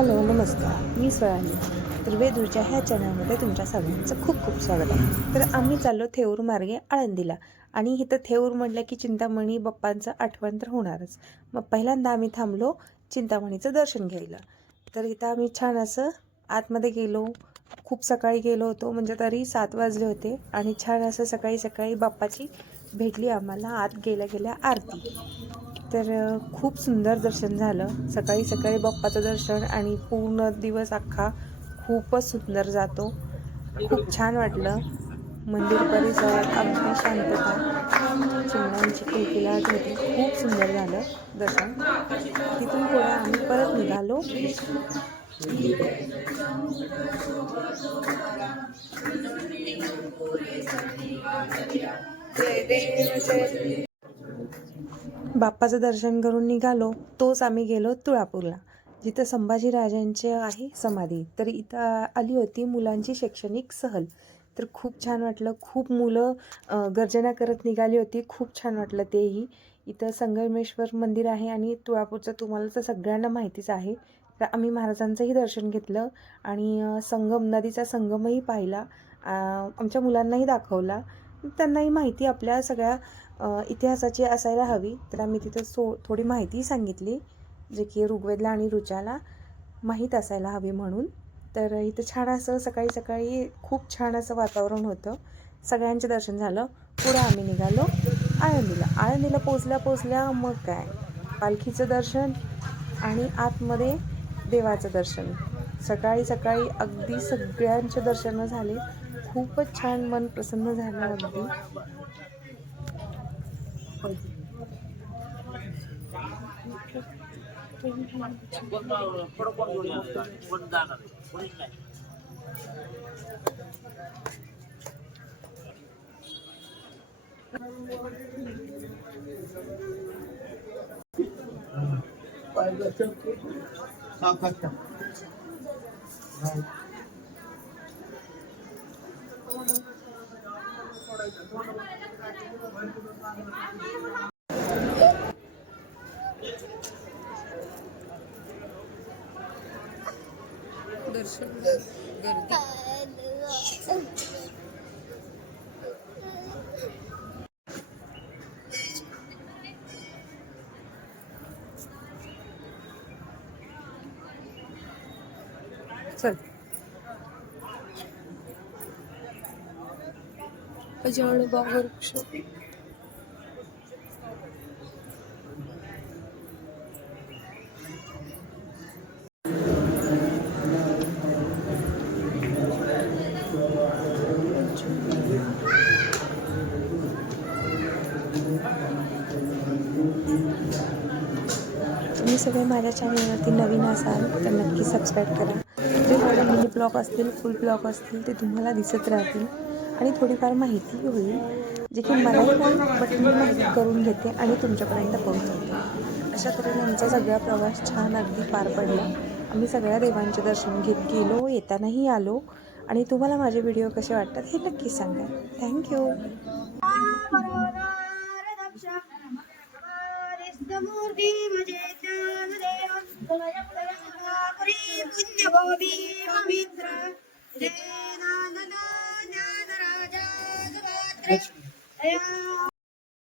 Hello नमस्कार, मी स्वराली. तर वेदूच्या ह्या चॅनलमध्ये तुमच्या सगळ्यांचं खूप खूप स्वागत आहे. तर आम्ही चाललो थेऊर मार्गे आळंदीला. आणि इथं थेऊर म्हटलं की चिंतामणी बाप्पांचं आठवण तर होणारच. मग पहिल्यांदा आम्ही थांबलो चिंतामणीचं दर्शन घ्यायला. तर इथं आम्ही छान असं आतमध्ये गेलो. खूप सकाळी गेलो होतो, म्हणजे तरी 7 वाजले होते. आणि छान असं सकाळी सकाळी बाप्पाची भेटली आम्हाला. आत गेल्या गेल्या आरती. तर खूप सुंदर दर्शन झालं. सकाळी सकाळी बाप्पाचं दर्शन आणि पूर्ण दिवस अख्खा खूपच सुंदर जातो. खूप छान वाटलं. मंदिर परिसरात अगदी शांतता, चिमण्यांची किलकिलाट होती. खूप सुंदर झालं दर्शन. तिथून पुढे आम्ही परत निघालो. बाप्पाचं दर्शन करून निघालो. तोच आम्ही गेलो तुळापूरला, जिथं संभाजीराजांचे आहे समाधी. तर इथं आली होती मुलांची शैक्षणिक सहल. तर खूप छान वाटलं. खूप मुलं गर्जना करत निघाली होती. खूप छान वाटलं तेही. इथं संगमेश्वर मंदिर आहे आणि तुळापूरचं तुम्हाला तर सगळ्यांना माहितीच आहे. तर आम्ही महाराजांचंही दर्शन घेतलं आणि संगम, नदीचा संगमही पाहिला. आमच्या मुलांनाही दाखवला. त्यांनाही माहिती आपल्या सगळ्या इतिहासाची असायला हवी. तर आम्ही तिथं थोडी माहिती सांगितली, जे की ऋग्वेदला आणि ऋचाला माहीत असायला हवी म्हणून. तर इथं छान असं सकाळी सकाळी खूप छान असं वातावरण होतं. सगळ्यांचे दर्शन झालं. पुढे आम्ही निघालो आळंदीला. आळंदीला पोचल्या मग काय, पालखीचं दर्शन आणि आतमध्ये देवाचं दर्शन. सकाळी सकाळी अगदी सगळ्यांचे दर्शनं झाले. खूपच छान, मन प्रसन्न झालं अगदी. दर्शन गर्दी. चल अजाण बाग वृक्ष. तुम्ही सगळे माझ्या चॅनलवरती नवीन असाल तर नक्की सबस्क्राईब करा. जे माझे मिनी ब्लॉग असतील, फुल ब्लॉग असतील, ते तुम्हाला दिसत राहतील आणि थोडीफार माहिती होईल, जे की मलाही नाही बट मी माहिती करून घेते आणि तुमच्यापर्यंत पोहोचवते. अशा तऱ्हेने आमचा सगळा प्रवास छान अगदी पार पडला. आम्ही सगळ्या देवांचे दर्शन घेत गेलो, येतानाही आलो. आणि तुम्हाला माझे व्हिडिओ कसे वाटतात हे नक्की सांगा. थँक्यू. मूर्ती म्हणजे ज्ञानदेव पुण्यभूमी पवित्र ज्ञान राजा